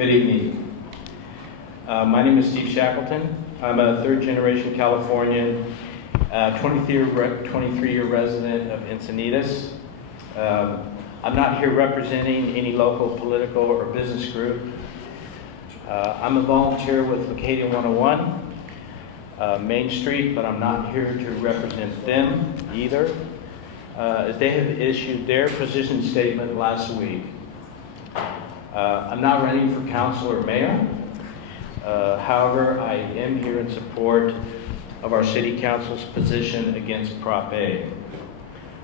Good evening. My name is Steve Shackleton. I'm a third-generation Californian, 23-year resident of Encinitas. I'm not here representing any local political or business group. I'm a volunteer with Lacadian 101, Main Street, but I'm not here to represent them either, as they have issued their position statement last week. I'm not running for council or mayor. However, I am here in support of our city council's position against Prop A.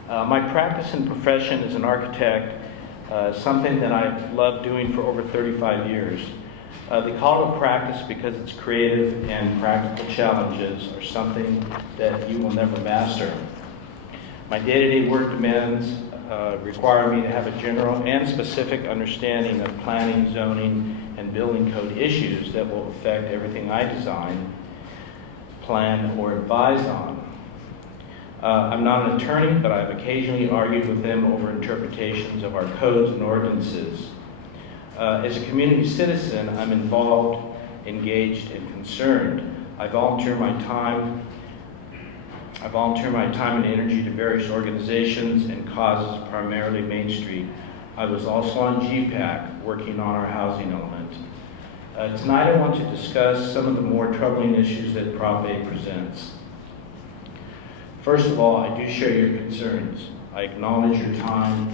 My practice and profession as an architect is something that I've loved doing for over 35 years. They call it a practice because it's creative and practical challenges are something that you will never master. My day-to-day work demands require me to have a general and specific understanding of planning, zoning, and building code issues that will affect everything I design, plan, or advise on. I'm not an attorney, but I've occasionally argued with them over interpretations of our codes and ordinances. As a community citizen, I'm involved, engaged, and concerned. I volunteer my time and energy to various organizations and causes, primarily Main Street. I was also on GPAC, working on our housing element. Tonight I want to discuss some of the more troubling issues that Prop A presents. First of all, I do share your concerns. I acknowledge your time,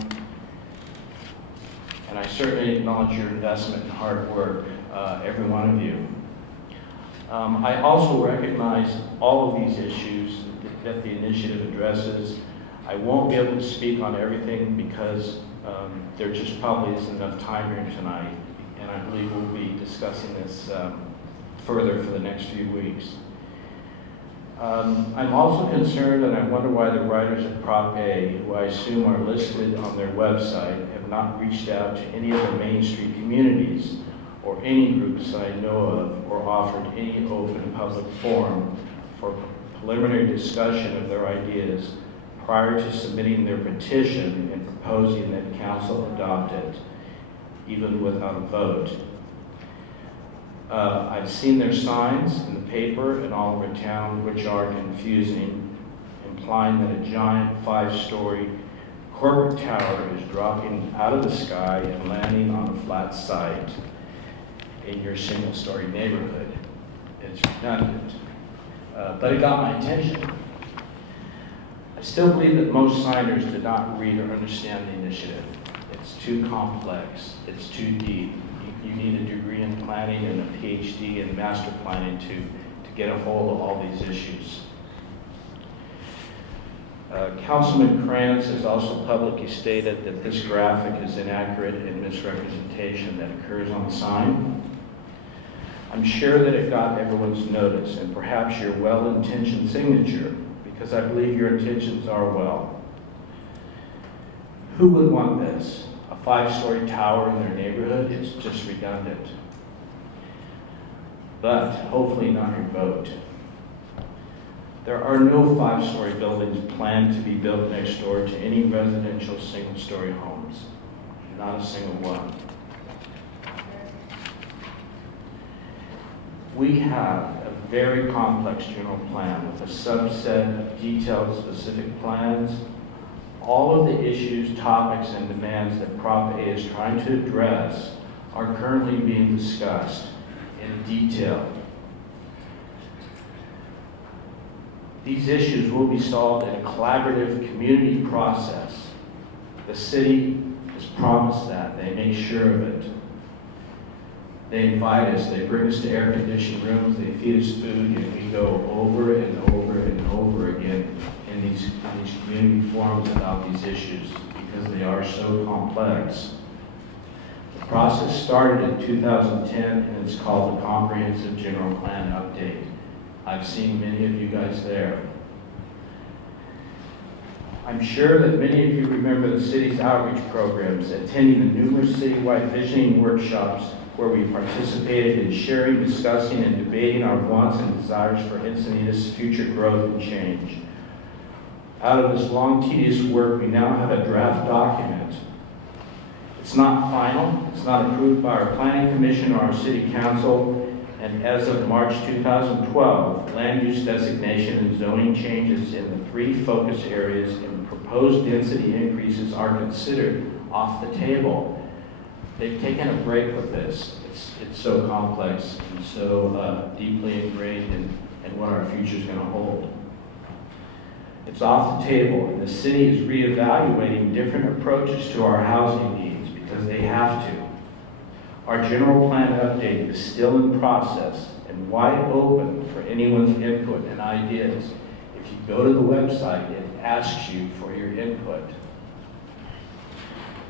and I certainly acknowledge your investment and hard work, every one of you. I also recognize all of these issues that the initiative addresses. I won't be able to speak on everything because there just probably isn't enough time here tonight, and I believe we'll be discussing this further for the next few weeks. I'm also concerned, and I wonder why the writers of Prop A, who I assume are listed on their website, have not reached out to any of the Main Street communities or any groups I know of, or offered any open public forum for preliminary discussion of their ideas prior to submitting their petition and proposing that council adopt it, even without a vote. I've seen their signs in the paper and all over town, which are confusing, implying that a giant 5-story corporate tower is dropping out of the sky and landing on a flat site in your single-story neighborhood. It's redundant. But it got my attention. I still believe that most signers did not read or understand the initiative. It's too complex. It's too deep. You need a degree in planning and a PhD in master planning to get a hold of all these issues. Councilman Krantz has also publicly stated that this graphic is inaccurate and misrepresentation that occurs on the sign. I'm sure that it got everyone's notice and perhaps your well-intentioned signature, because I believe your intentions are well. Who would want this? A 5-story tower in their neighborhood? It's just redundant. But hopefully not your vote. There are no 5-story buildings planned to be built next door to any residential single-story homes. Not a single one. We have a very complex general plan with a subset of detailed specific plans. All of the issues, topics, and demands that Prop A is trying to address are currently being discussed in detail. These issues will be solved in a collaborative community process. The city has promised that. They make sure of it. They invite us, they bring us to air-conditioned rooms, they feed us food, and we go over and over and over again in these community forums about these issues because they are so complex. The process started in 2010 and it's called the Comprehensive General Plan Update. I've seen many of you guys there. I'm sure that many of you remember the city's outreach programs, attending the numerous citywide visioning workshops where we participated in sharing, discussing, and debating our wants and desires for Encinitas' future growth and change. Out of this long, tedious work, we now have a draft document. It's not final, it's not approved by our planning commission or our city council, and as of March 2012, land use designation and zoning changes in the 3 focus areas and proposed density increases are considered off the table. They've taken a break with this. It's so complex and so deeply ingrained in what our future is going to hold. It's off the table, and the city is reevaluating different approaches to our housing needs because they have to. Our general plan update is still in process and wide open for anyone's input and ideas. If you go to the website, it asks you for your input.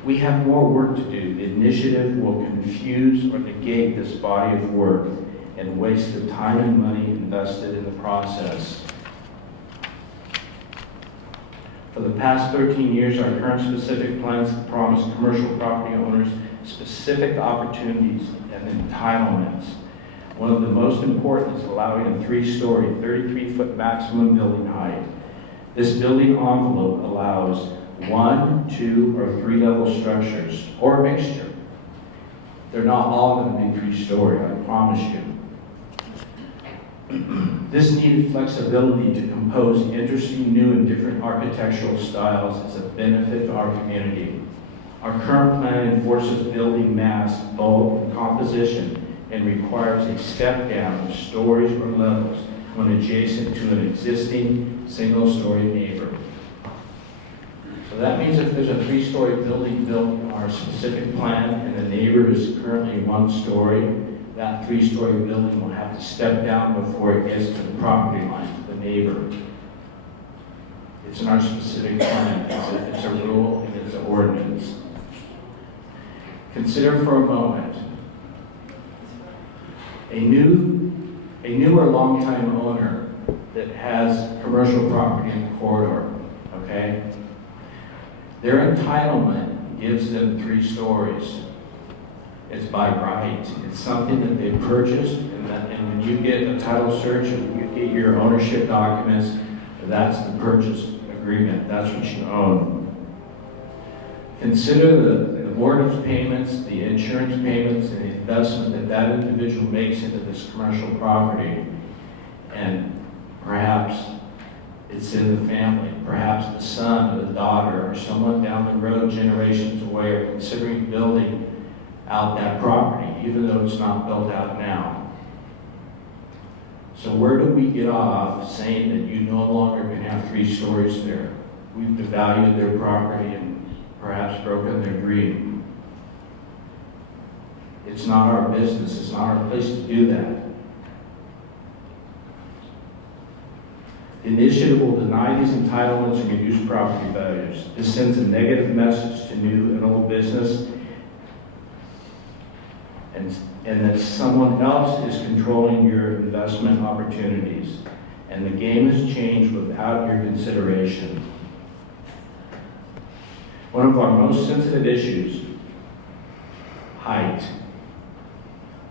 We have more work to do. The initiative will confuse or negate this body of work and waste the time and money invested in the process. For the past 13 years, our current specific plans have promised commercial property owners specific opportunities and entitlements. One of the most important is allowing a 3-story, 33-foot maximum building height. This building envelope allows 1, 2, or 3-level structures, or a mixture. They're not all going to be 3-story, I promise you. This needed flexibility to compose interesting, new, and different architectural styles is a benefit to our community. Our current plan enforces building mass, bulk, and composition, and requires a step down of stories or levels when adjacent to an existing single-story neighbor. So that means if there's a 3-story building built in our specific plan and the neighbor is currently 1 story, that 3-story building will have to step down before it gets to the property line, to the neighbor. It's in our specific plan. It's a rule and it's an ordinance. Consider for a moment a new or long-time owner that has commercial property in the corridor, okay? Their entitlement gives them 3 stories. It's by right. It's something that they purchased, and when you get a title search and you get your ownership documents, that's the purchase agreement. That's what you own. Consider the mortgage payments, the insurance payments, and the investment that that individual makes into this commercial property. And perhaps it's in the family. Perhaps the son or the daughter or someone down the road generations away are considering building out that property, even though it's not built out now. So where do we get off saying that you no longer can have 3 stories there? We've devalued their property and perhaps broken their dream. It's not our business. It's not our place to do that. The initiative will deny these entitlements and reduce property values. This sends a negative message to new and old business, and that someone else is controlling your investment opportunities. And the game has changed without your consideration. One of our most sensitive issues, height.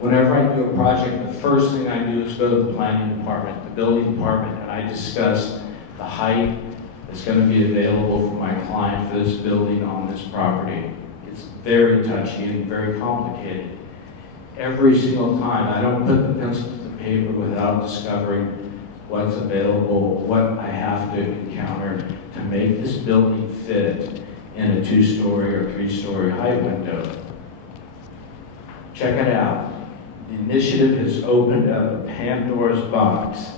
Whenever I do a project, the first thing I do is go to the planning department, the building department, and I discuss the height that's going to be available for my client for this building on this property. It's very touchy and very complicated. Every single time, I don't put the pencil to the paper without discovering what's available, what I have to encounter to make this building fit in a 2-story or 3-story height window. Check it out. The initiative has opened up a Pandora's box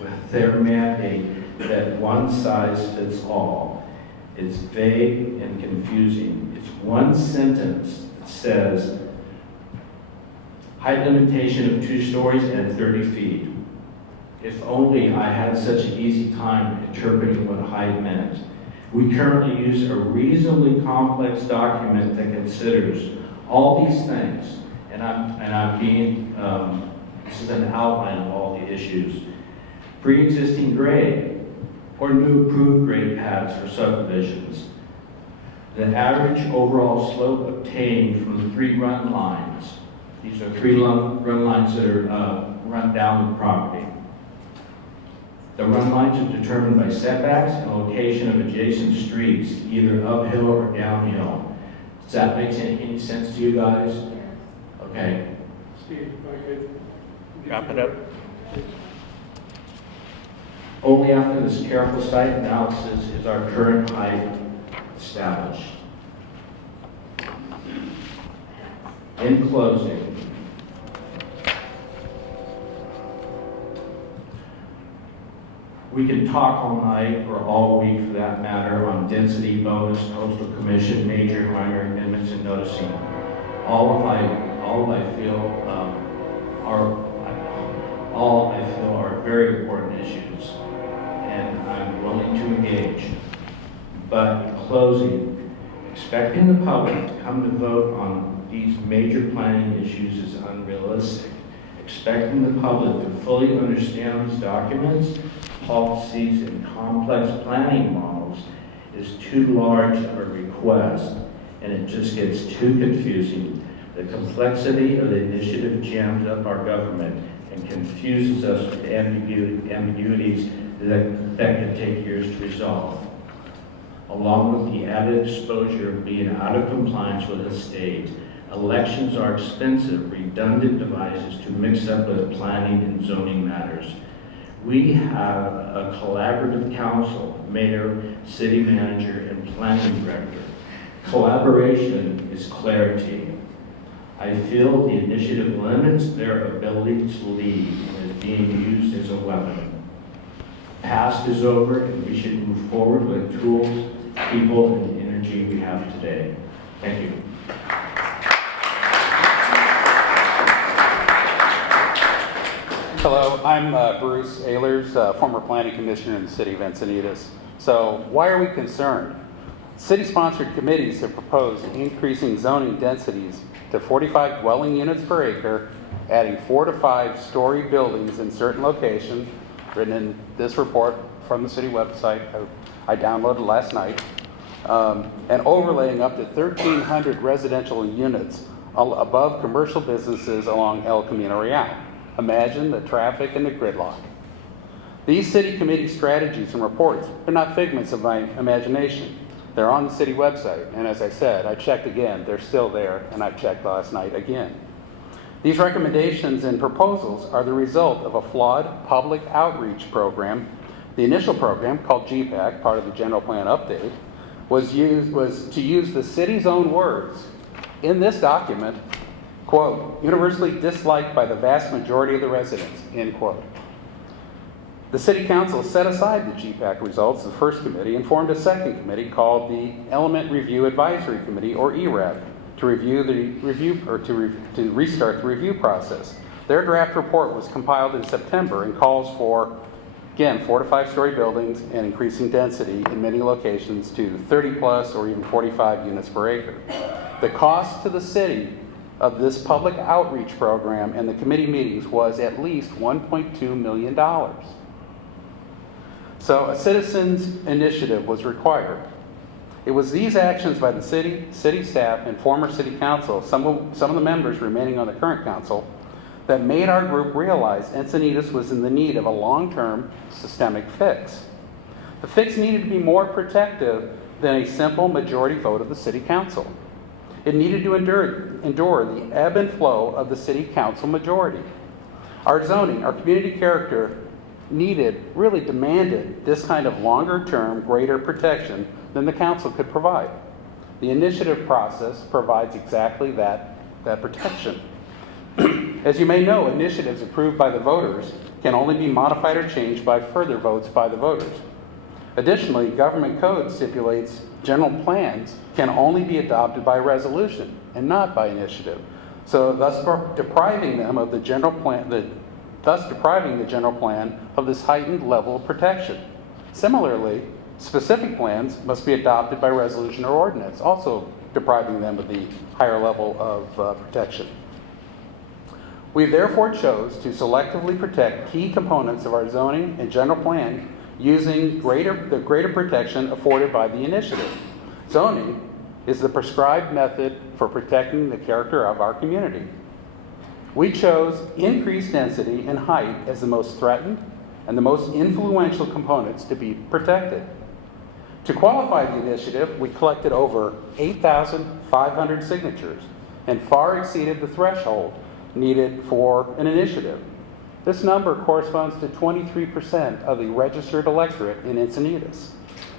with their mandate that one size fits all. It's vague and confusing. It's one sentence that says, height limitation of 2 stories and 30 feet. If only I had such an easy time interpreting what height meant. We currently use a reasonably complex document that considers all these things, and I'm being, this is an outline of all the issues. Pre-existing grade or new approved grade pads for subdivisions. The average overall slope obtained from the 3 run lines. These are 3 run lines that are run down the property. The run lines are determined by setbacks and location of adjacent streets, either uphill or downhill. Does that make any sense to you guys? Okay. Steve, if I could. Wrap it up. Only after this careful site analysis is our current height established. In closing, we can talk all night or all week for that matter on density, bonus, coastal commission, major and minor amendments, and noticing. All I feel are very important issues, and I'm willing to engage. But in closing, expecting the public to come to vote on these major planning issues is unrealistic. Expecting the public to fully understand these documents, policies, and complex planning models is too large of a request, and it just gets too confusing. The complexity of the initiative jams up our government and confuses us with ambiguities that can take years to resolve. Along with the added exposure of being out of compliance with the state, elections are expensive, redundant devices to mix up with planning and zoning matters. We have a collaborative council, mayor, city manager, and planning director. Collaboration is clarity. I feel the initiative limits their ability to lead and is being used as a weapon. Past is over, and we should move forward with tools, people, and energy we have today. Thank you. Hello, I'm Bruce Ehlers, former planning commissioner in the city of Encinitas. So why are we concerned? City-sponsored committees have proposed increasing zoning densities to 45 dwelling units per acre, adding 4 to 5 story buildings in certain locations, written in this report from the city website I downloaded last night, and overlaying up to 1,300 residential units above commercial businesses along El Camino Real. Imagine the traffic and the gridlock. These city committee strategies and reports are not figments of my imagination. They're on the city website, and as I said, I checked again, they're still there, and I checked last night again. These recommendations and proposals are the result of a flawed public outreach program. The initial program, called GPAC, part of the general plan update, was to use the city's own words in this document, quote, universally disliked by the vast majority of the residents, end quote. The City Council set aside the GPAC results, the first committee, and formed a second committee called the Element Review Advisory Committee, or ERAD, to restart the review process. Their draft report was compiled in September and calls for, again, 4 to 5 story buildings and increasing density in many locations to 30 plus or even 45 units per acre. The cost to the city of this public outreach program and the committee meetings was at least $1.2 million. So a citizens' initiative was required. It was these actions by the city staff, and former city council, some of the members remaining on the current council, that made our group realize Encinitas was in the need of a long-term systemic fix. The fix needed to be more protective than a simple majority vote of the city council. It needed to endure the ebb and flow of the city council majority. Our zoning, our community character really demanded this kind of longer-term, greater protection than the council could provide. The initiative process provides exactly that protection. As you may know, initiatives approved by the voters can only be modified or changed by further votes by the voters. Additionally, government code stipulates general plans can only be adopted by resolution and not by initiative, so thus depriving them of the general plan, depriving the general plan of this heightened level of protection. Similarly, specific plans must be adopted by resolution or ordinance, also depriving them of the higher level of protection. We therefore chose to selectively protect key components of our zoning and general plan using the greater protection afforded by the initiative. Zoning is the prescribed method for protecting the character of our community. We chose increased density and height as the most threatened and the most influential components to be protected. To qualify the initiative, we collected over 8,500 signatures and far exceeded the threshold needed for an initiative. This number corresponds to 23% of the registered electorate in Encinitas.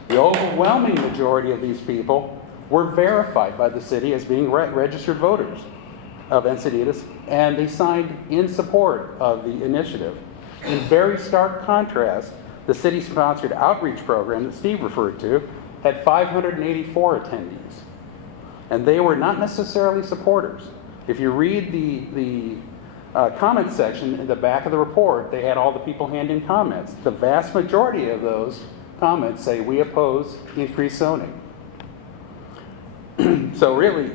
The overwhelming majority of these people were verified by the city as being registered voters of Encinitas, and they signed in support of the initiative. In very stark contrast, the city-sponsored outreach program that Steve referred to had 584 attendees, and they were not necessarily supporters. If you read the comment section in the back of the report, they had all the people hand in comments. The vast majority of those comments say we oppose increased zoning. So really,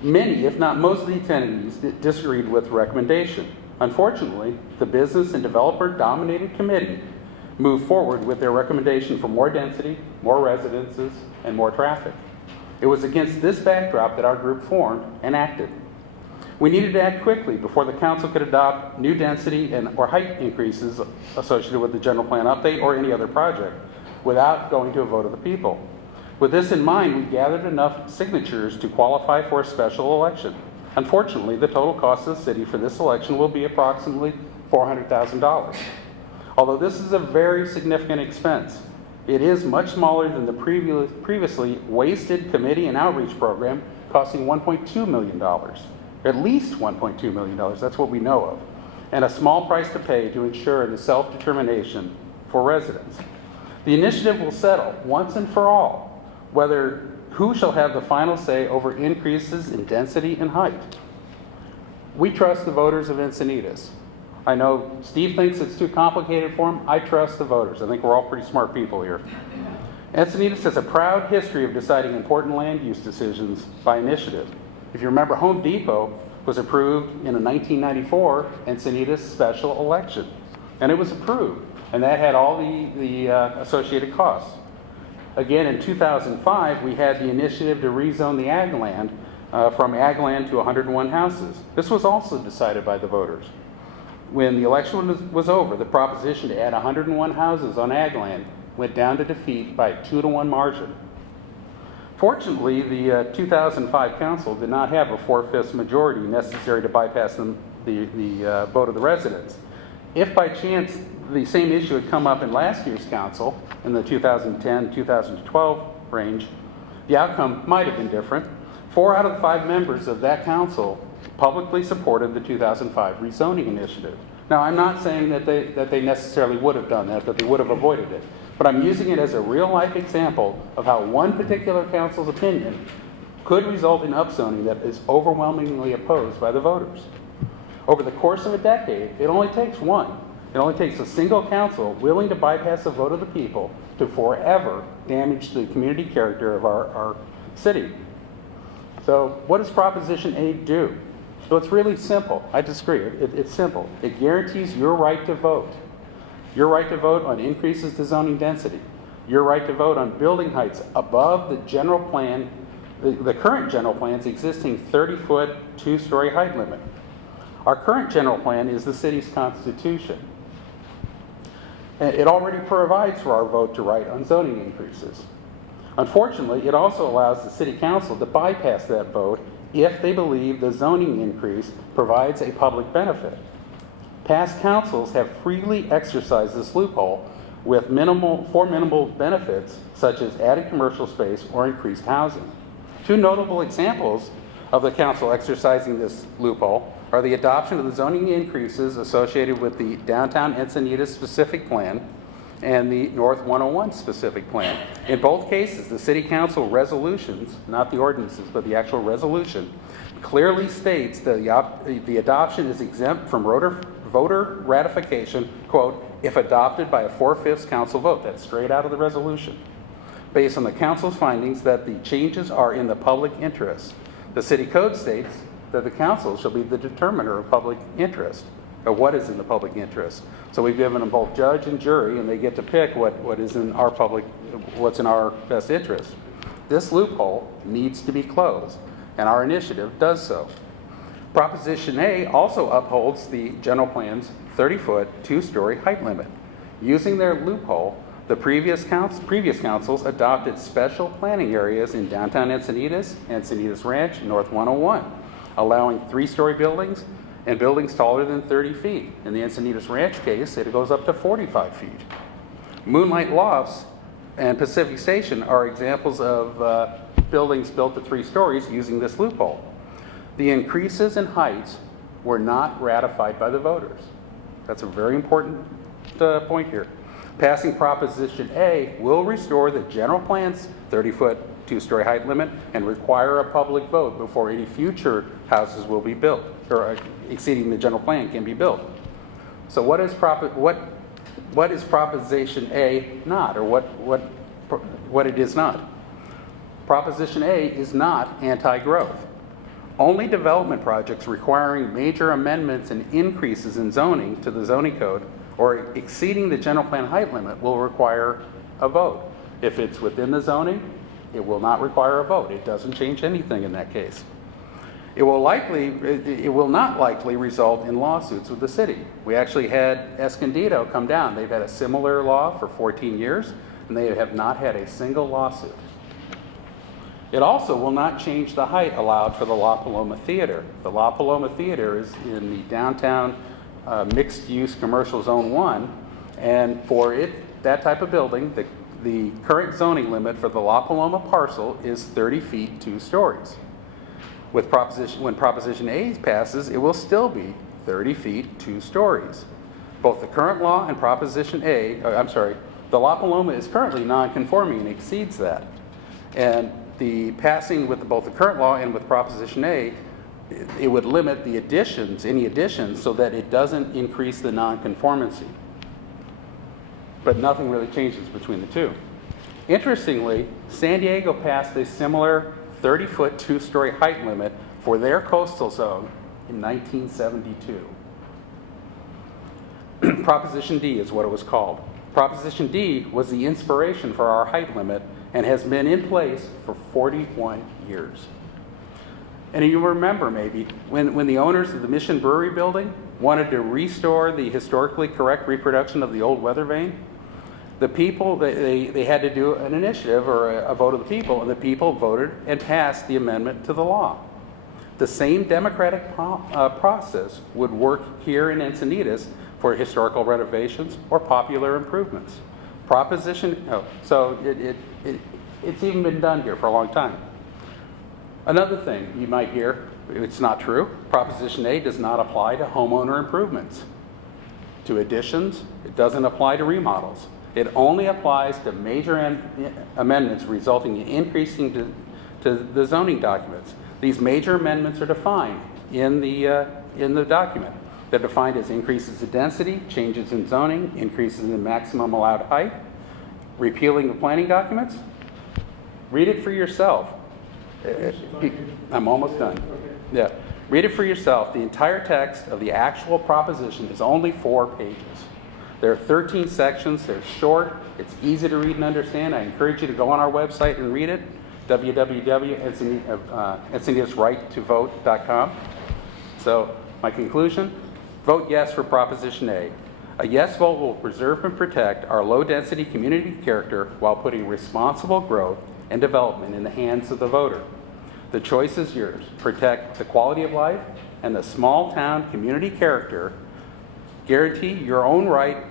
many, if not most of the attendees disagreed with the recommendation. Unfortunately, the business and developer-dominated committee moved forward with their recommendation for more density, more residences, and more traffic. It was against this backdrop that our group formed and acted. We needed to act quickly before the council could adopt new density or height increases associated with the general plan update or any other project without going to a vote of the people. With this in mind, we gathered enough signatures to qualify for a special election. Unfortunately, the total cost of the city for this election will be approximately $400,000. Although this is a very significant expense, it is much smaller than the previously wasted committee and outreach program costing $1.2 million. At least $1.2 million, that's what we know of, and a small price to pay to ensure the self-determination for residents. The initiative will settle once and for all who shall have the final say over increases in density and height. We trust the voters of Encinitas. I know Steve thinks it's too complicated for him. I trust the voters. I think we're all pretty smart people here. Encinitas has a proud history of deciding important land use decisions by initiative. If you remember, Home Depot was approved in a 1994 Encinitas special election, and it was approved, and that had all the associated costs. Again, in 2005, we had the initiative to rezone the ag land from ag land to 101 houses. This was also decided by the voters. When the election was over, the proposition to add 101 houses on ag land went down to defeat by a 2-to-1 margin. Fortunately, the 2005 council did not have a 4/5 majority necessary to bypass the vote of the residents. If by chance the same issue had come up in last year's council, in the 2010-2012 range, the outcome might have been different. 4 out of the 5 members of that council publicly supported the 2005 rezoning initiative. Now, I'm not saying that they necessarily would have done that they would have avoided it, but I'm using it as a real-life example of how one particular council's opinion could result in upzoning that is overwhelmingly opposed by the voters. Over the course of a decade, it only takes one. It only takes a single council willing to bypass the vote of the people to forever damage the community character of our city. So what does Proposition A do? So it's really simple. I disagree. It's simple. It guarantees your right to vote. Your right to vote on increases to zoning density. Your right to vote on building heights above the general plan, the current general plan's existing 30-foot, 2-story height limit. Our current general plan is the city's constitution. It already provides for our vote to right on zoning increases. Unfortunately, it also allows the city council to bypass that vote if they believe the zoning increase provides a public benefit. Past councils have freely exercised this loophole with minimal benefits, such as added commercial space or increased housing. 2 notable examples of the council exercising this loophole are the adoption of the zoning increases associated with the Downtown Encinitas specific plan and the North 101 specific plan. In both cases, the city council resolutions, not the ordinances, but the actual resolution, clearly states that the adoption is exempt from voter ratification, quote, if adopted by a 4/5 council vote. That's straight out of the resolution. Based on the council's findings that the changes are in the public interest. The city code states that the council shall be the determiner of public interest, or what is in the public interest. So we've given them both judge and jury, and they get to pick what is in our what's in our best interest. This loophole needs to be closed, and our initiative does so. Proposition A also upholds the general plan's 30-foot, 2-story height limit. Using their loophole, The previous councils adopted special planning areas in downtown Encinitas, Encinitas Ranch, North 101, allowing 3-story buildings and buildings taller than 30 feet. In the Encinitas Ranch case, it goes up to 45 feet. Moonlight Lofts and Pacific Station are examples of buildings built to 3 stories using this loophole. The increases in heights were not ratified by the voters. That's a very important point here. Passing Proposition A will restore the general plan's 30-foot 2-story height limit and require a public vote before any future houses will be built, or exceeding the general plan can be built. So what is Proposition A not, or what it is not? Proposition A is not anti-growth. Only development projects requiring major amendments and increases in zoning to the zoning code or exceeding the general plan height limit will require a vote. If it's within the zoning, it will not require a vote. It doesn't change anything in that case. It will not likely result in lawsuits with the city. We actually had Escondido come down. They've had a similar law for 14 years, and they have not had a single lawsuit. It also will not change the height allowed for the La Paloma Theater. The La Paloma Theater is in the downtown mixed-use commercial zone 1, and for that type of building, the current zoning limit for the La Paloma parcel is 30 feet 2 stories. When Proposition A passes, it will still be 30 feet 2 stories. Both the current law and Proposition A, the La Paloma is currently non-conforming and exceeds that. And the passing with both the current law and with Proposition A, it would limit the additions, any additions, so that it doesn't increase the non-conformancy. But nothing really changes between the two. Interestingly, San Diego passed a similar 30-foot 2-story height limit for their coastal zone in 1972. Proposition D is what it was called. Proposition D was the inspiration for our height limit and has been in place for 41 years. And you remember maybe when the owners of the Mission Brewery building wanted to restore the historically correct reproduction of the old weather vane, the people, they had to do an initiative or a vote of the people, and the people voted and passed the amendment to the law. The same democratic process would work here in Encinitas for historical renovations or popular improvements. It's even been done here for a long time. Another thing you might hear, it's not true, Proposition A does not apply to homeowner improvements. To additions, it doesn't apply to remodels. It only applies to major amendments resulting in increasing to the zoning documents. These major amendments are defined in the document. They're defined as increases in density, changes in zoning, increases in the maximum allowed height, repealing the planning documents. Read it for yourself. I'm almost done. Yeah. Read it for yourself. The entire text of the actual proposition is only 4 pages. There are 13 sections. They're short. It's easy to read and understand. I encourage you to go on our website and read it, www.encinitasrighttovote.com. So my conclusion, vote yes for Proposition A. A yes vote will preserve and protect our low-density community character while putting responsible growth and development in the hands of the voter. The choice is yours. Protect the quality of life and the small-town community character. Guarantee your own right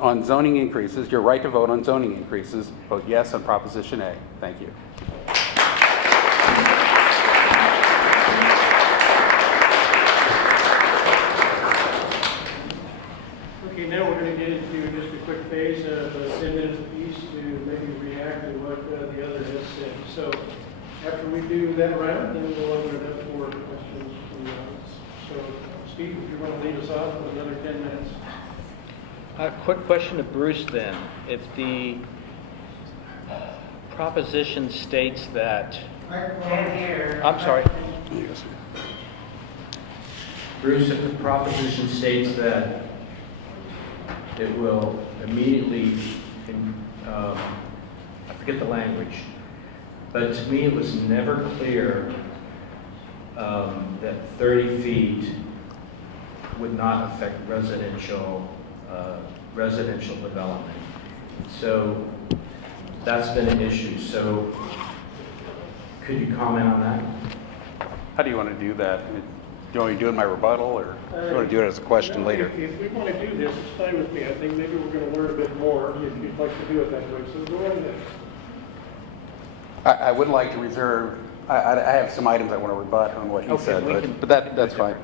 on zoning increases, your right to vote on zoning increases. Vote yes on Proposition A. Thank you. Okay, now we're going to get into just a quick phase of 10 minutes apiece to maybe react to what the other has said. So after we do that round, then we'll open it up for questions from the audience. So Steve, if you want to lead us off with another 10 minutes. A quick question to Bruce then. If the proposition states that... I'm sorry. Yes. Bruce, if the proposition states that it will immediately, I forget the language, but to me it was never clear that 30 feet would not affect residential development. So that's been an issue. So could you comment on that? How do you want to do that? Do you want me to do it in my rebuttal, or do you want to do it as a question No, later? If we want to do this, it's fine with me. I think maybe we're going to learn a bit more if you'd like to do it that way. So go ahead. I would like to reserve, I have some items I want to rebut on what he Okay, said, we can- but that's fine.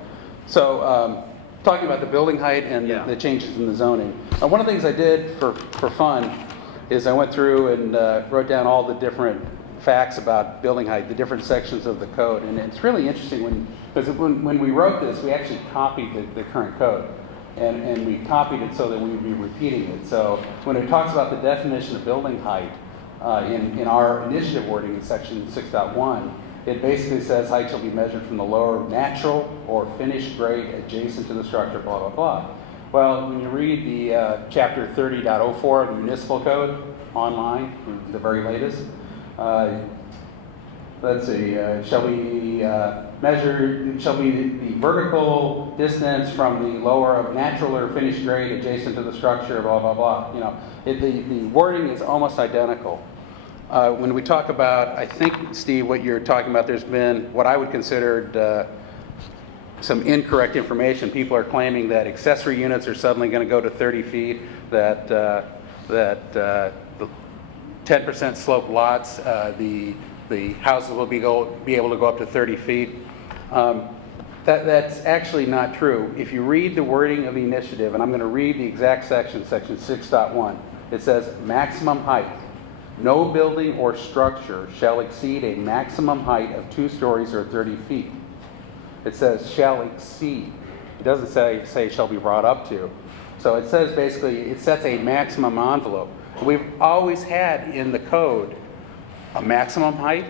So, talking about the building height and Yeah. the changes in the zoning. One of the things I did for fun is I went through and wrote down all the different facts about building height, the different sections of the code. And it's really interesting because when we wrote this, we actually copied the current code. And we copied it so that we would be repeating it. So when it talks about the definition of building height, in our initiative wording in section 6.1, it basically says height shall be measured from the lower natural or finished grade adjacent to the structure, blah, blah, blah. Well, when you read the chapter 30.04 of the municipal code online, the very latest, let's see, shall be the vertical distance from the lower of natural or finished grade adjacent to the structure, blah, blah, blah. You know, the wording is almost identical. When we talk about, I think, Steve, what you're talking about, there's been what I would consider some incorrect information. People are claiming that accessory units are suddenly going to go to 30 feet, that the 10% slope lots, the houses will be able to go up to 30 feet. That's actually not true. If you read the wording of the initiative, and I'm going to read the exact section 6.1, it says maximum height. No building or structure shall exceed a maximum height of 2 stories or 30 feet. It says shall exceed. It doesn't say shall be brought up to. So it says basically it sets a maximum envelope. We've always had in the code a maximum height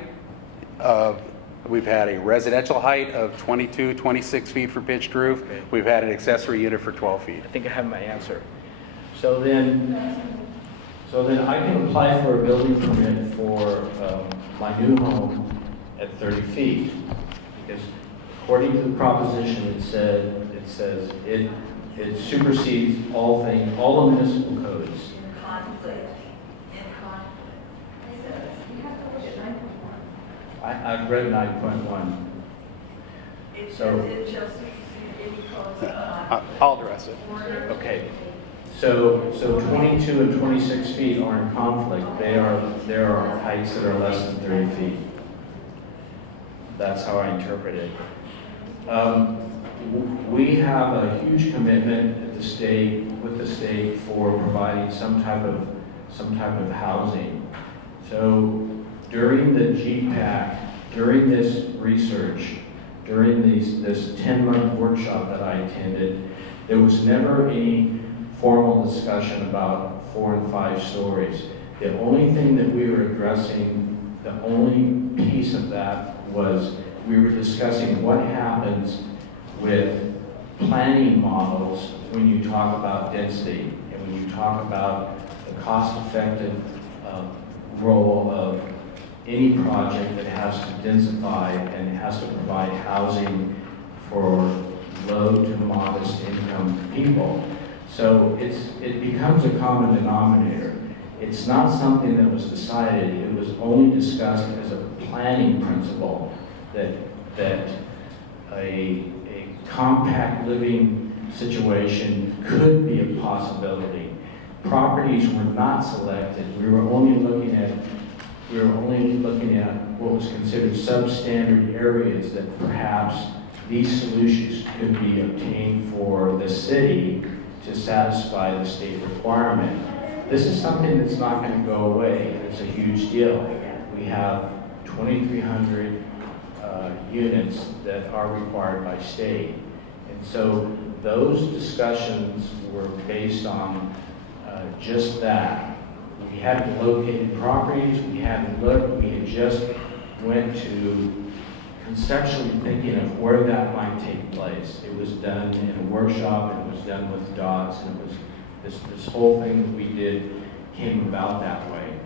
of, we've had a residential height of 22, 26 feet for pitched roof. Okay. We've had an accessory unit for 12 feet. I think I have my answer. So then I can apply for a building permit for my new home at 30 feet. Because according to the proposition, it says it supersedes all the municipal codes. In conflict. You have to look at 9.1. I've read 9.1. It So- says it shall supersede any codes of conflict. I'll address it. Okay. So 22 and 26 feet are in conflict. There are heights that are less than 30 feet. That's how I interpret it. We have a huge commitment at with the state for providing some type of housing. So during the GPAC, during this research, during this 10-month workshop that I attended, there was never any formal discussion about 4 and 5 stories. The only thing that we were addressing, the only piece of that was we were discussing what happens with planning models when you talk about density and when you talk about the cost-effective role of any project that has to densify and has to provide housing for low to modest income people. So it becomes a common denominator. It's not something that was decided. It was only discussed as a planning principle that a compact living situation could be a possibility. Properties were not selected. We were only looking at what was considered substandard areas that perhaps these solutions could be obtained for the city to satisfy the state requirement. This is something that's not going to go away, and it's a huge deal. We have 2,300 units that are required by state. And so those discussions were based on just that. We hadn't located properties, we hadn't looked, we had just went to conceptually thinking of where that might take place. It was done in a workshop, and it was done with dots, and it was this whole thing that we did came about that way.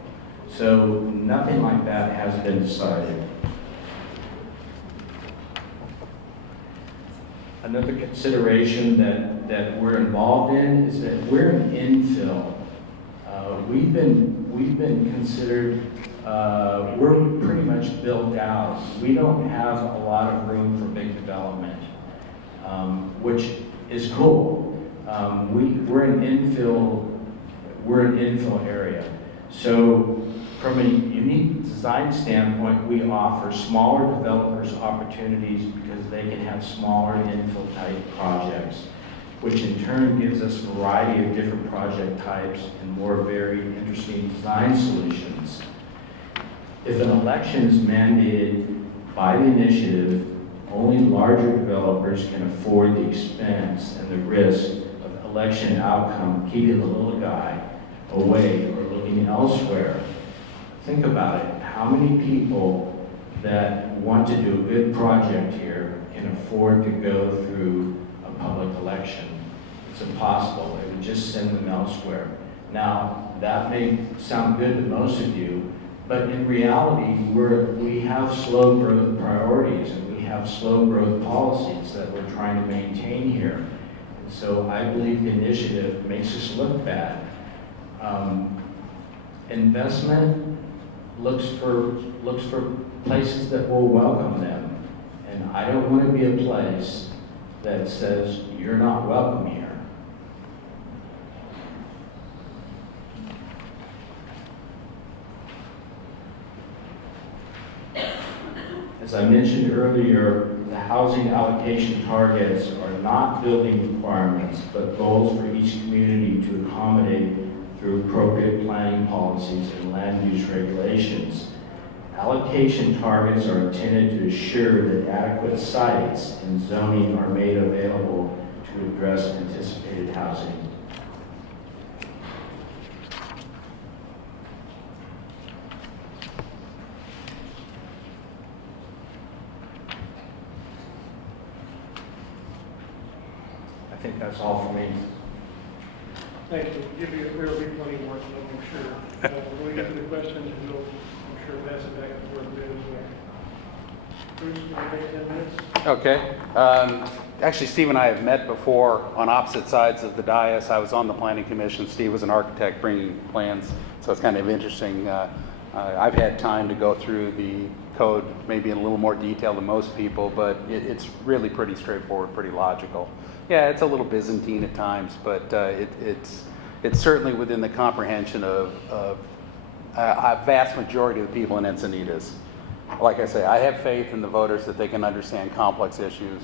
So nothing like that has been decided. Another consideration that we're involved in is that we're an infill. We've been considered, we're pretty much built out. We don't have a lot of room for big development, which is cool. We're an infill area. So from a unique design standpoint, we offer smaller developers opportunities because they can have smaller infill type projects, which in turn gives us a variety of different project types and more varied, interesting design solutions. If an election is mandated by the initiative, only larger developers can afford the expense and the risk of election outcome, keeping the little guy away or looking elsewhere. Think about it. How many people that want to do a good project here can afford to go through a public election? It's impossible. It would just send them elsewhere. Now, that may sound good to most of you, but in reality, we have slow growth priorities and we have slow growth policies that we're trying to maintain here. And so I believe the initiative makes us look bad. Investment looks for places that will welcome them. And I don't want to be a place that says, you're not welcome here. As I mentioned earlier, the housing allocation targets are not building requirements, but goals for each community to accommodate through appropriate planning policies and land use regulations. Allocation targets are intended to ensure that adequate sites and zoning are made available to address anticipated housing. I think that's all for me. Thank you. There'll be plenty more, so I'm sure. When we get to the questions, we'll, I'm sure, pass it back and forth a bit as well. Bruce, you want to take 10 minutes? Okay. Actually, Steve and I have met before on opposite sides of the dais. I was on the planning commission. Steve was an architect bringing plans, so it's kind of interesting. I've had time to go through the code maybe in a little more detail than most people, but it's really pretty straightforward, pretty logical. Yeah, it's a little Byzantine at times, but it's certainly within the comprehension of a vast majority of the people in Encinitas. Like I say, I have faith in the voters that they can understand complex issues.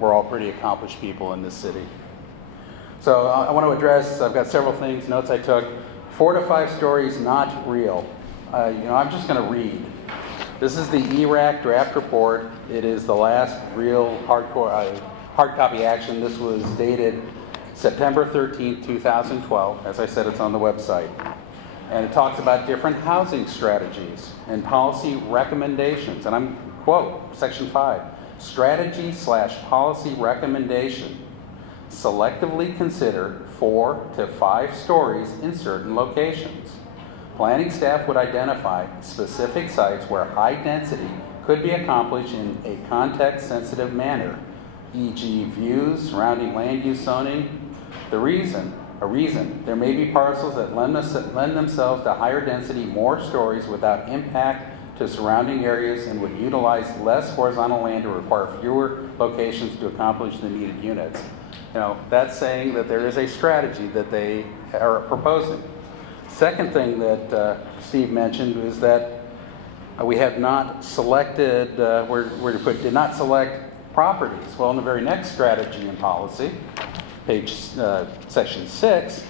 We're all pretty accomplished people in this city. So I want to address, I've got several things, notes I took. 4 to 5 stories not real. I'm just going to read. This is the ERAC draft report. It is the last real hard copy action. This was dated September 13th, 2012. As I said, it's on the website. And it talks about different housing strategies and policy recommendations. And I'm, quote, section 5, strategy/policy recommendation. Selectively consider 4 to 5 stories in certain locations. Planning staff would identify specific sites where high density could be accomplished in a context-sensitive manner, e.g. views, surrounding land use zoning. A reason, there may be parcels that lend themselves to higher density, more stories without impact to surrounding areas and would utilize less horizontal land to require fewer locations to accomplish the needed units. That's saying that there is a strategy that they are proposing. Second thing that Steve mentioned is that we have not selected, did not select properties. Well, in the very next strategy and policy, section 6,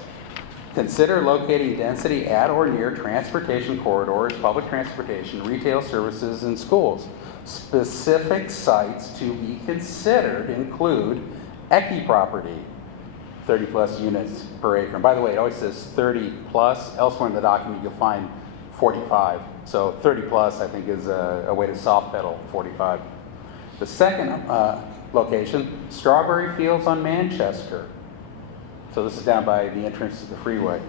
consider locating density at or near transportation corridors, public transportation, retail services, and schools. Specific sites to be considered include ECI property, 30 plus units per acre. And by the way, it always says 30 plus. Elsewhere in the document, you'll find 45. So 30 plus, I think, is a way to soft pedal 45. The second location, strawberry fields on Manchester. So this is down by the entrance to the freeway.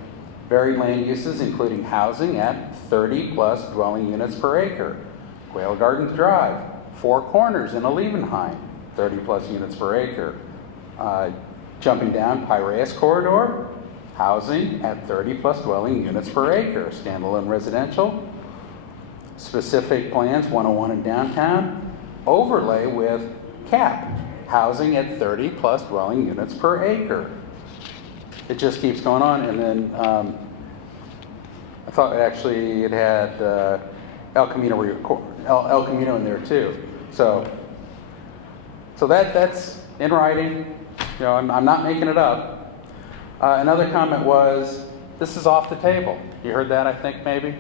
Varied land uses, including housing at 30 plus dwelling units per acre. Quail Gardens Drive, Four Corners in Alevenheim, 30 plus units per acre. Jumping down, Piraeus Corridor, housing at 30 plus dwelling units per acre, standalone residential, specific plans 101 in downtown, overlay with cap, housing at 30 plus dwelling units per acre. It just keeps going on, and then I thought actually it had El Camino in there too. So that's in writing. You know, I'm not making it up. Another comment was, this is off the table. You heard that, I think, maybe?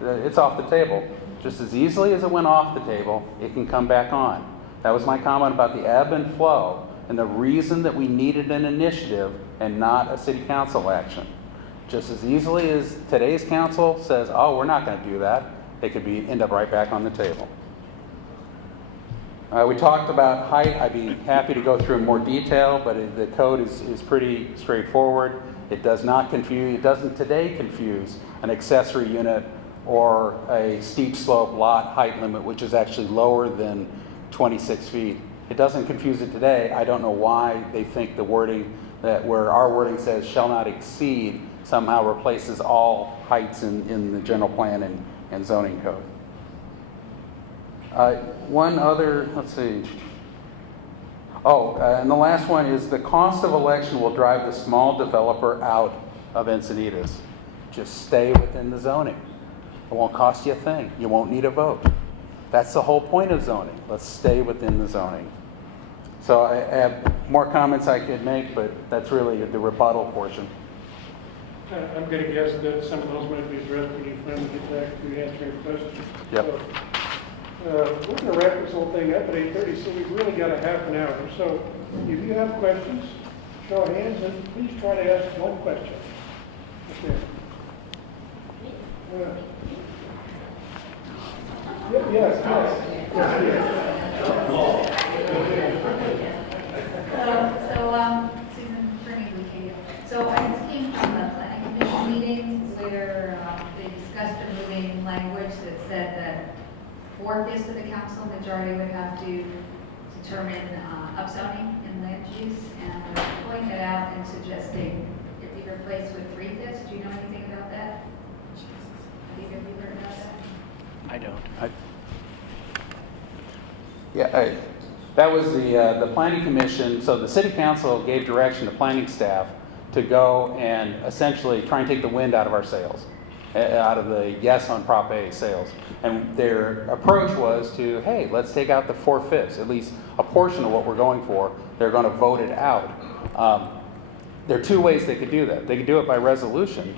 It's off the table. Just as easily as it went off the table, it can come back on. That was my comment about the ebb and flow and the reason that we needed an initiative and not a city council action. Just as easily as today's council says, oh, we're not going to do that, it could end up right back on the table. We talked about height. I'd be happy to go through in more detail, but the code is pretty straightforward. It does not confuse, it doesn't today confuse an accessory unit or a steep slope lot height limit, which is actually lower than 26 feet. It doesn't confuse it today. I don't know why they think the wording that where our wording says shall not exceed somehow replaces all heights in the general plan and zoning code. One other, let's see. And the last one is the cost of election will drive the small developer out of Encinitas. Just stay within the zoning. It won't cost you a thing. You won't need a vote. That's the whole point of zoning. Let's stay within the zoning. So I have more comments I could make, but that's really the rebuttal portion. I'm going to guess that some of those might be addressed when you finally get back to answering questions. Yep. So, we're going to wrap this whole thing up at 8:30, so we've really got a half an hour. So if you have questions, show of hands, and please try to ask one question. Okay. Yes. Susan Berney. So I just came from the planning commission meeting where they discussed removing language that said that 4/5 of the council majority would have to determine upzoning and land use, and they're pulling it out and suggesting it be replaced with 3/5. Do you know anything about that? Have you heard about that? I don't. That was the planning commission. So the city council gave direction to planning staff to go and essentially try and take the wind out of our sails, out of the yes on Prop A sales. And their approach was to, hey, let's take out the 4/5, at least a portion of what we're going for. They're going to vote it out. There are two ways they could do that. They could do it by resolution,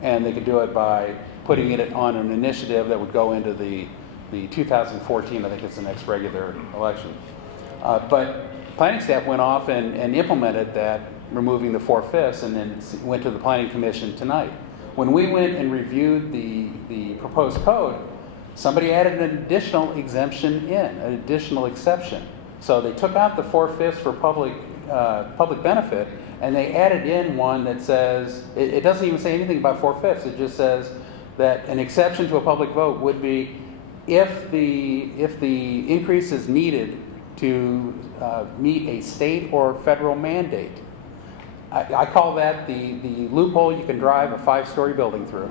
and they could do it by putting it on an initiative that would go into the 2014, I think it's the next regular election. But planning staff went off and implemented that, removing the 4/5, and then it went to the planning commission tonight. When we went and reviewed the proposed code, somebody added an additional exemption an additional exception. So they took out the 4/5 for public benefit, and they added in one that says, it doesn't even say anything about 4/5, it just says that an exception to a public vote would be if the increase is needed to meet a state or federal mandate. I call that the loophole you can drive a 5-story building through.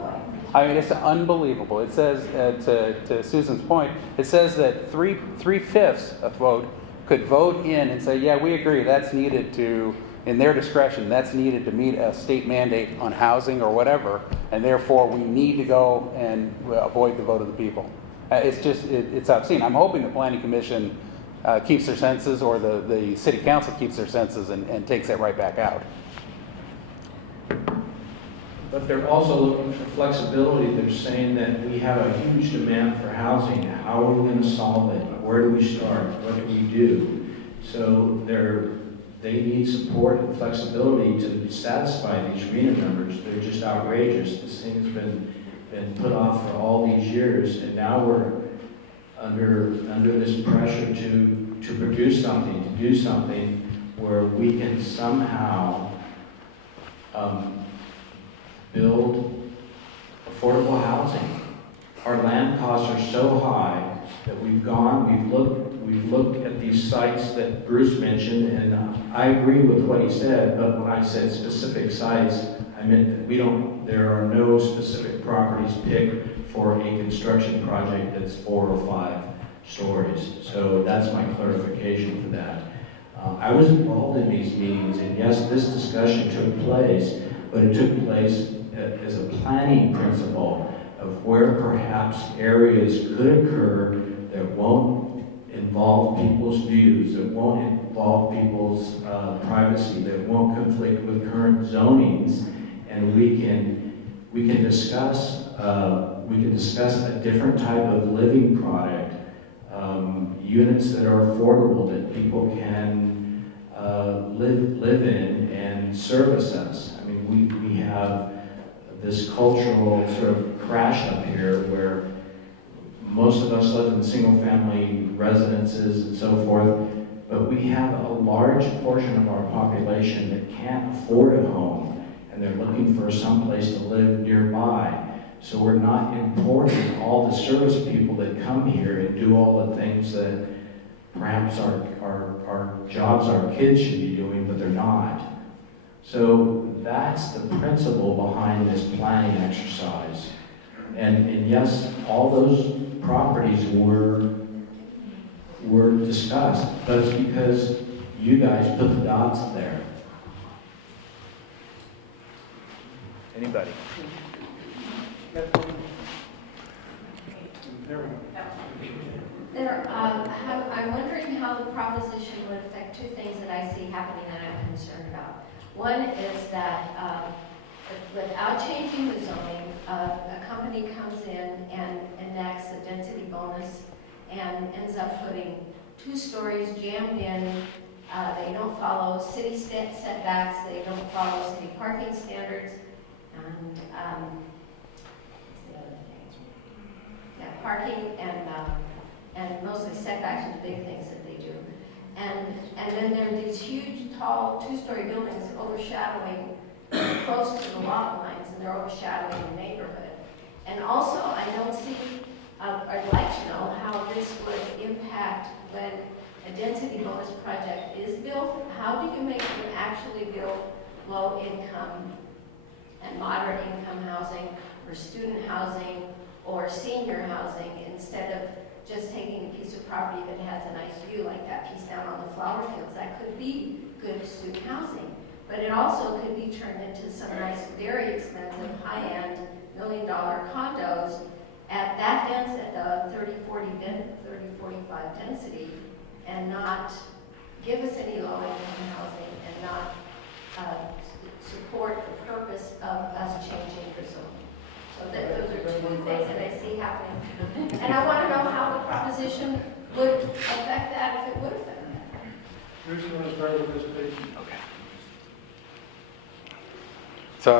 I mean, it's unbelievable. It says, to Susan's point, it says that 3/5 of vote could vote in and say, yeah, we agree, that's needed to, in their discretion, that's needed to meet a state mandate on housing or whatever, and therefore we need to go and avoid the vote of the people. It's obscene. I'm hoping the planning commission keeps their senses, or the city council keeps their senses and takes that right back out. But they're also looking for flexibility. They're saying that we have a huge demand for housing. How are we going to solve it? Where do we start? What do we do? So they need support and flexibility to satisfy these RENA numbers. They're just outrageous. This thing's been put off for all these years, and now we're under this pressure to produce something, to do something where we can somehow build affordable housing. Our land costs are so high that we've looked we've looked at these sites that Bruce mentioned, and I agree with what he said, but when I said specific sites, I meant that there are no specific properties picked for a construction project that's 4 or 5 stories. So that's my clarification for that. I was involved in these meetings, and yes, this discussion took place, but it took place as a planning principle of where perhaps areas could occur that won't involve people's views, that won't involve people's privacy, that won't conflict with current zonings, and we can discuss a different type of living product, units that are affordable, that people can live in and service us. I mean, we have this cultural sort of crash up here where most of us live in single-family residences and so forth, but we have a large portion of our population that can't afford a home, and they're looking for some place to live nearby. So we're not importing all the service people that come here and do all the things that perhaps our jobs our kids should be doing, but they're not. So that's the principle behind this planning exercise. And yes, all those properties were discussed, but it's because you guys put the dots there. Anybody? There we go. I'm wondering how the proposition would affect two things that I see happening that I'm concerned about. One is that without changing the zoning, a company comes in and enacts a density bonus and ends up putting 2 stories jammed in. They don't follow city setbacks, they don't follow city parking standards, and what's the other thing? Yeah, parking and mostly setbacks are the big things that they do. And then there are these huge, tall, 2-story buildings overshadowing, close to the lot lines, and they're overshadowing the neighborhood. And also, I don't see, I'd like to know how this would impact when a density bonus project is built. How do you make them actually build low-income and moderate-income housing, or student housing, or senior housing, instead of just taking a piece of property that has a nice view, like that piece down on the flower fields? That could be good student housing, but it also could be turned into some nice, very expensive, high-end, $1 million condos at that density, at the 30, 45 density, and not give us any low-income housing, and not support the purpose of us changing the zone. So those are 2 things that I see happening. And I want to know how the proposition would affect that, if it would affect that. Bruce, you want to start with this, please? Okay. So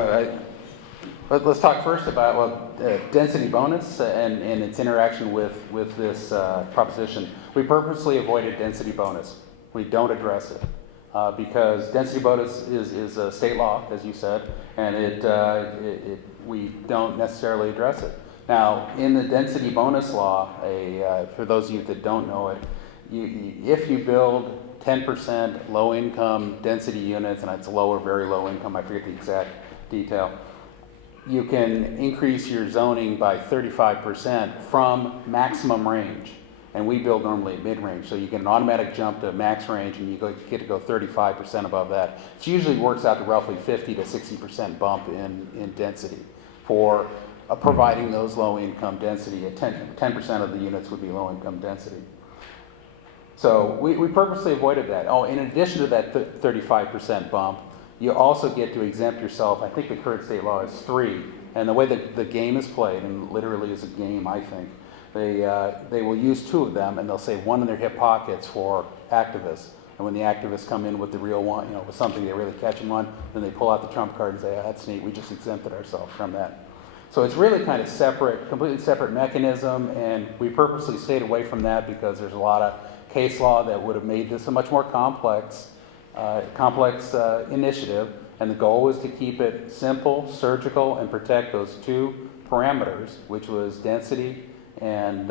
let's talk first about density bonus and its interaction with this proposition. We purposely avoided density bonus. We don't address it because density bonus is a state law, as you said, and we don't necessarily address it. Now, in the density bonus law, for those of you that don't know it, if you build 10% low-income density units, and it's low or very low income, I forget the exact detail, you can increase your zoning by 35% from maximum range. And we build normally at mid-range, so you get an automatic jump to max range, and you get to go 35% above that. It usually works out to roughly 50 to 60% bump in density for providing those low-income density. 10% of the units would be low-income density. So we purposely avoided that. Oh, in addition to that 35% bump, you also get to exempt yourself. I think the current state law is 3. And the way that the game is played, and literally is a game, I think, they will use 2 of them, and they'll say 1 in their hip pockets for activists. And when the activists come in with the real one, with something they really catch them on, then they pull out the trump card and say, that's neat, we just exempted ourselves from that. So it's really kind of separate, completely separate mechanism, and we purposely stayed away from that because there's a lot of case law that would have made this a much more complex initiative, and the goal was to keep it simple, surgical, and protect those 2 parameters, which was density and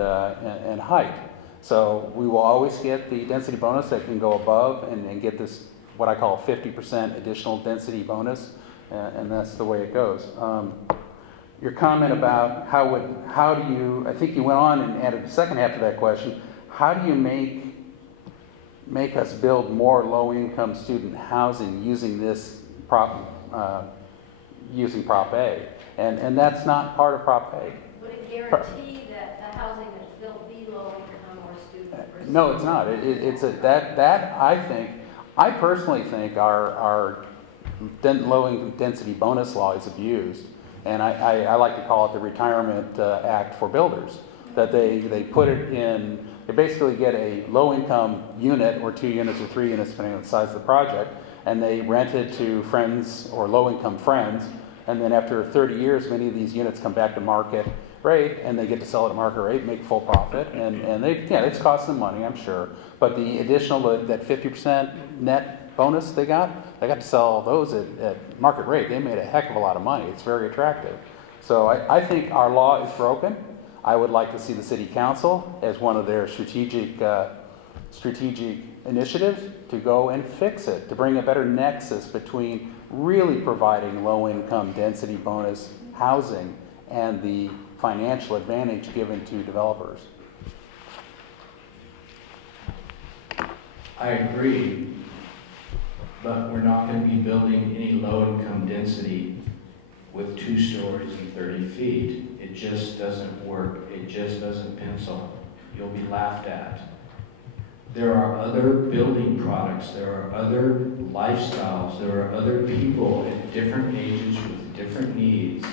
height. So we will always get the density bonus that can go above and get this, what I call 50% additional density bonus, and that's the way it goes. Your comment about how do you, I think you went on and added the second half to that question, how do you make us build more low-income student housing using this using Prop A? And that's not part of Prop A. Would it guarantee that the housing that's built be low income or student versus? No, it's not. It's I personally think our low income density bonus law is abused. And I like to call it the Retirement Act for builders. That they put it in, they basically get a low income unit or 2 units or 3 units depending on the size of the project, and they rent it to friends or low income friends, and then after 30 years many of these units come back to market rate and they get to sell it at market rate, make full profit, and it's cost them money, I'm sure, but the additional, that 50% net bonus they got to sell those at market rate. They made a heck of a lot of money. It's very attractive. So I think our law is broken. I would like to see the city council as one of their strategic initiatives to go and fix it, to bring a better nexus between really providing low-income density bonus housing and the financial advantage given to developers. I agree, but we're not going to be building any low-income density with 2 stories and 30 feet. It just doesn't work. It just doesn't pencil. You'll be laughed at. There are other building products. There are other lifestyles. There are other people at different ages with different needs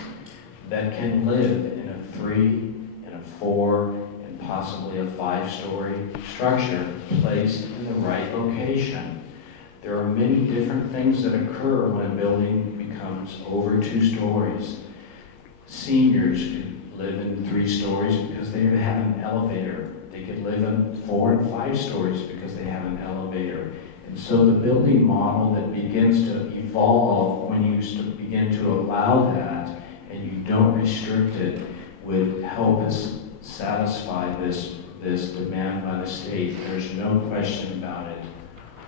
that can live in a 3, and a 4, and possibly a 5-story structure placed in the right location. There are many different things that occur when a building becomes over 2 stories. Seniors could live in 3 stories because they have an elevator. They could live in 4 and 5 stories because they have an elevator. And so the building model that begins to evolve when you begin to allow that and you don't restrict it would help us satisfy this demand by the state. There's no question about it.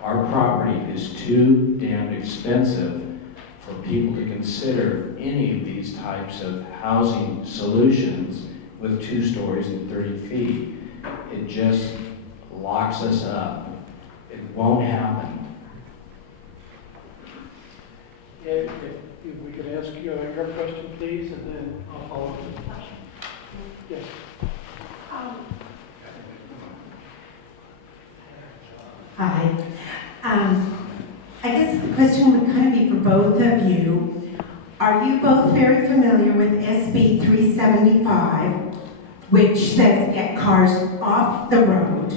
Our property is too damn expensive for people to consider any of these types of housing solutions with 2 stories and 30 feet. It just locks us up. It won't happen. Yeah, if we could ask you your question, please, and then I'll follow up with the question. Yes. Hi. I guess the question would kind of be for both of you. Are you both very familiar with SB 375, which says get cars off the road?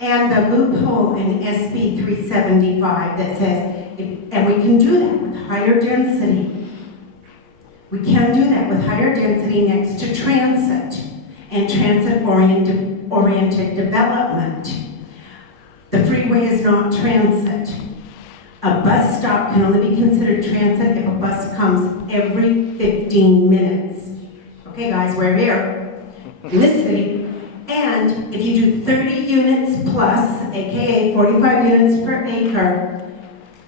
And the loophole in SB 375 that says, and we can do that with higher density. We can do that with higher density next to transit and transit-oriented development. The freeway is not transit. A bus stop can only be considered transit if a bus comes every 15 minutes. Okay guys, we're here in this city. And if you do 30 units plus, aka 45 units per acre,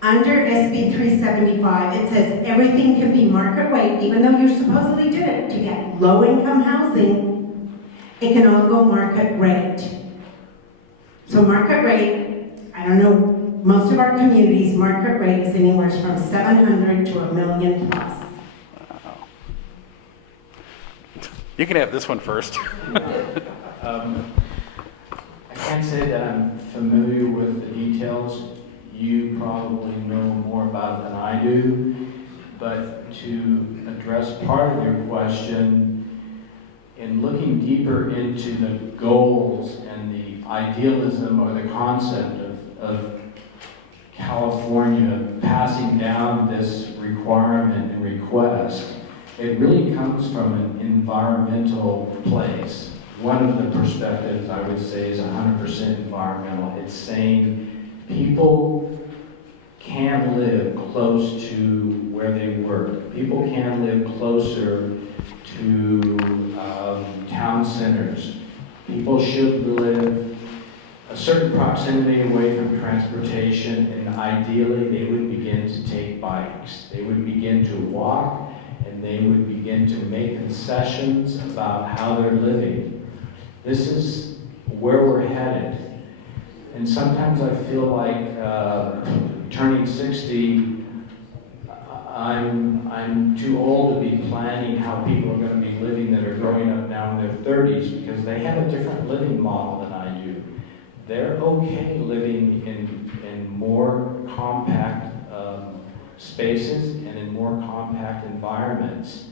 under SB 375, it says everything can be market rate, even though you supposedly did it to get low-income housing, it can all go market rate. So market rate, I don't know, most of our communities, market rate is anywhere from 700 to $1 million plus. You can have this one first. I can't say that I'm familiar with the details. You probably know more about it than I do. But to address part of your question, in looking deeper into the goals and the idealism or the concept of California passing down this requirement and request, it really comes from an environmental place. One of the perspectives I would say is 100% environmental. It's saying people can live close to where they work. People can live closer to to town centers. People should live a certain proximity away from transportation, and ideally they would begin to take bikes. They would begin to walk, and they would begin to make concessions about how they're living. This is where we're headed. And sometimes I feel like turning 60, I'm too old to be planning how people are going to be living that are growing up now in their 30s, because they have a different living model than I do. They're okay living in more compact spaces and in more compact environments.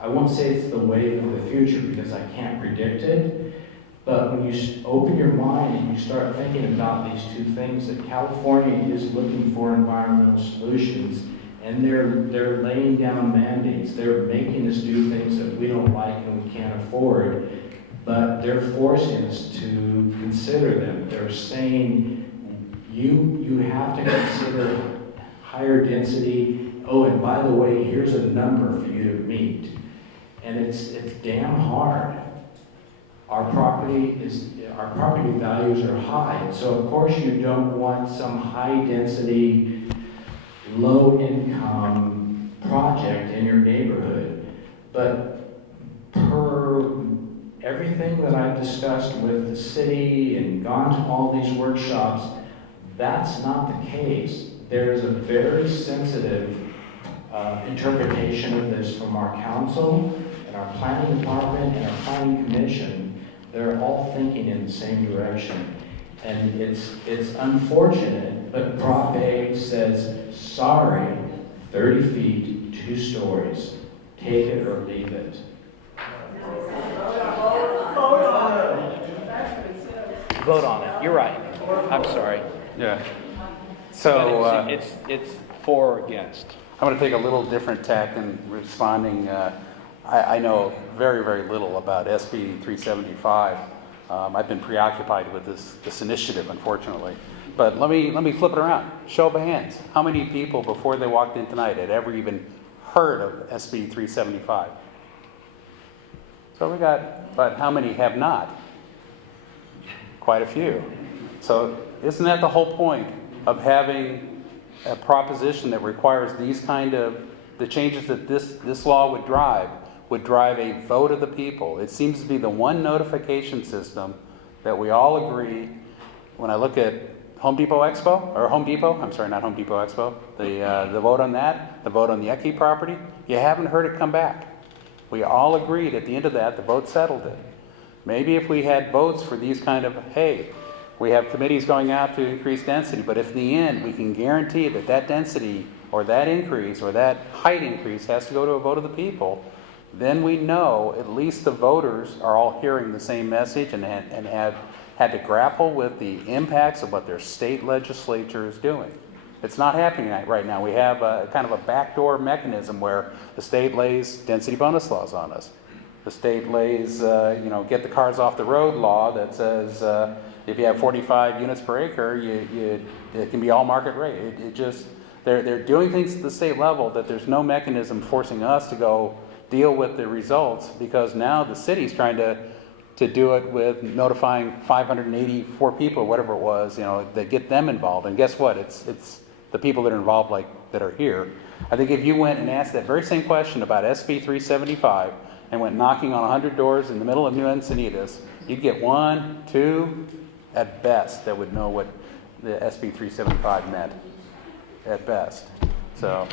I won't say it's the wave of the future because I can't predict it, but when you open your mind and you start thinking about these two things, that California is looking for environmental solutions, and they're laying down mandates. They're making us do things that we don't like and we can't afford, but they're forcing us to consider them. They're saying, you have to consider higher density. Oh, and by the way, here's a number for you to meet. And it's damn hard. Our property values are high, and so of course you don't want some high density, low income project in your neighborhood. But per everything that I've discussed with the city and gone to all these workshops, that's not the case. There's a very sensitive interpretation of this from our council and our planning department and our planning commission. They're all thinking in the same direction. And it's unfortunate, but Prop A says, sorry, 30 feet, 2 stories. Take it or leave it. Vote on it. You're right. I'm sorry. Yeah. So But it's for or against. I'm going to take a little different tack in responding. I know very, very little about SB 375. I've been preoccupied with this initiative, unfortunately. But let me flip it around. Show of hands. How many people before they walked in tonight had ever even heard of SB 375? So we got, but how many have not? Quite a few. So isn't that the whole point of having a proposition that requires these kind of, the changes that this law would drive a vote of the people? It seems to be the one notification system that we all agree. When I look at Home Depot, I'm sorry, not Home Depot Expo, the vote on that, the vote on the Ecke property, you haven't heard it come back. We all agreed at the end of that, the vote settled it. Maybe if we had votes for these kind of, hey, we have committees going out to increase density, but if in the end we can guarantee that that density or that increase or that height increase has to go to a vote of the people, then we know at least the voters are all hearing the same message and have had to grapple with the impacts of what their state legislature is doing. It's not happening right now. We have a kind of a backdoor mechanism where the state lays density bonus laws on us. The state lays, get the cars off the road law that says if you have 45 units per acre, it can be all market rate. They're doing things at the state level that there's no mechanism forcing us to go deal with the results, because now the city's trying to do it with notifying 584 people, whatever it was, that get them involved. And guess what? It's the people that are involved, like that are here. I think if you went and asked that very same question about SB 375 and went knocking on 100 doors in the middle of New Encinitas, you'd get 1, 2 at best that would know what the SB 375 meant, at best. So.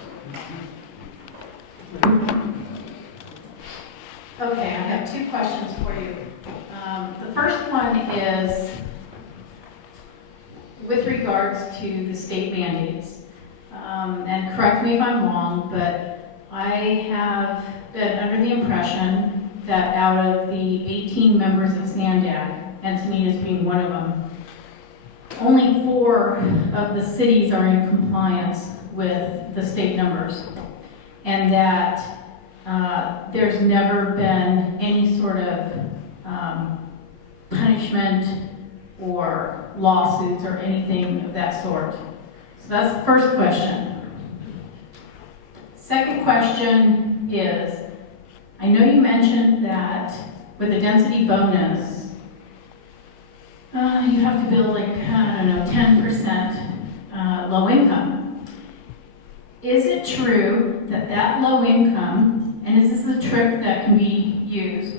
Okay, I have 2 questions for you. The first one is with regards to the state mandates. And correct me if I'm wrong, but I have been under the impression that out of the 18 members of SANDAG, Encinitas being one of them, only 4 of the cities are in compliance with the state numbers, and that there's never been any sort of punishment or lawsuits or anything of that sort. So that's the first question. Second question is, I know you mentioned that with the density bonus, you have to build like, I don't know, 10% low income. Is it true that that low income, and is this a trick that can be used,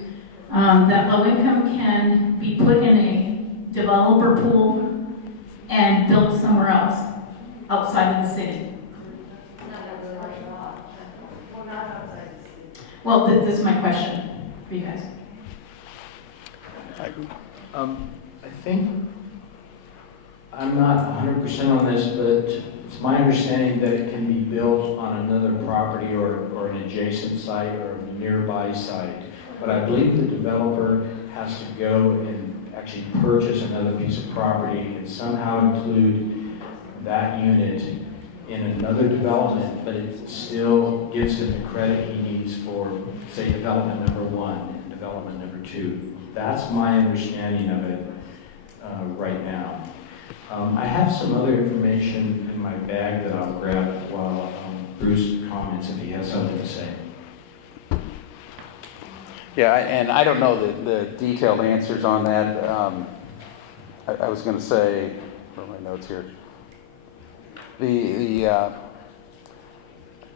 that low income can be put in a developer pool and built somewhere else, outside of the city? Well, this is my question for you guys. I think, I'm not 100% on this, but it's my understanding that it can be built on another property or an adjacent site or a nearby site. But I believe the developer has to go and actually purchase another piece of property and somehow include that unit in another development, but it still gives him the credit he needs for, say, development number 1 and development number 2. That's my understanding of it right now. I have some other information in my bag that I'll grab while Bruce comments if he has something to say. Yeah, and I don't know the detailed answers on that. I was going to say, where are my notes here?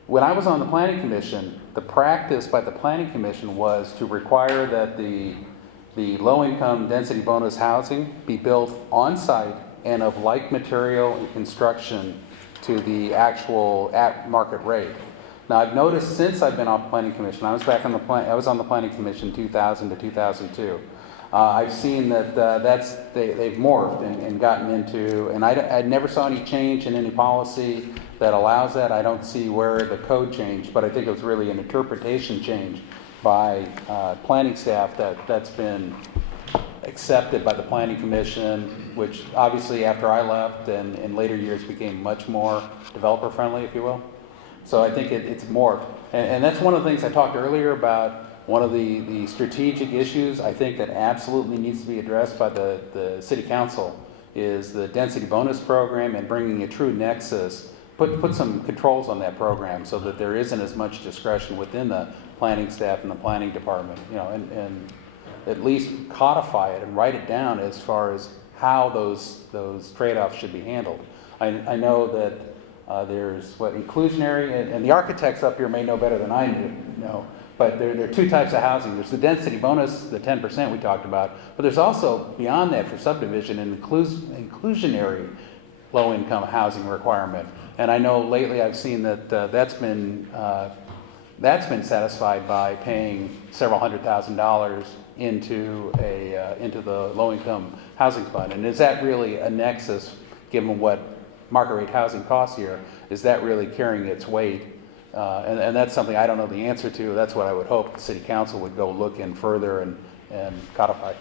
When I was on the planning commission, the practice by the planning commission was to require that the low-income density bonus housing be built on-site and of like material and construction to the actual at-market rate. Now, I've noticed since I've been off the planning commission, I was on the planning commission 2000 to 2002. I've seen that they've morphed and gotten into, and I never saw any change in any policy that allows that. I don't see where the code changed, but I think it was really an interpretation change by planning staff that's been accepted by the planning commission, which obviously after I left and in later years became much more developer friendly, if you will. So I think it's morphed. And that's one of the things I talked earlier about. One of the strategic issues I think that absolutely needs to be addressed by the city council is the density bonus program and bringing a true nexus. Put some controls on that program so that there isn't as much discretion within the planning staff and the planning department, and at least codify it and write it down as far as how those trade-offs should be handled. I know that there's inclusionary, and the architects up here may know better than I know, but there are two types of housing. There's the density bonus, the 10% we talked about, but there's also, beyond that for subdivision, an inclusionary low-income housing requirement. And I know lately I've seen that that's been satisfied by paying several $100,000 into the low-income housing fund. And is that really a nexus, given what market rate housing costs here? Is that really carrying its weight? And that's something I don't know the answer to. That's what I would hope the city council would go look in further and codify.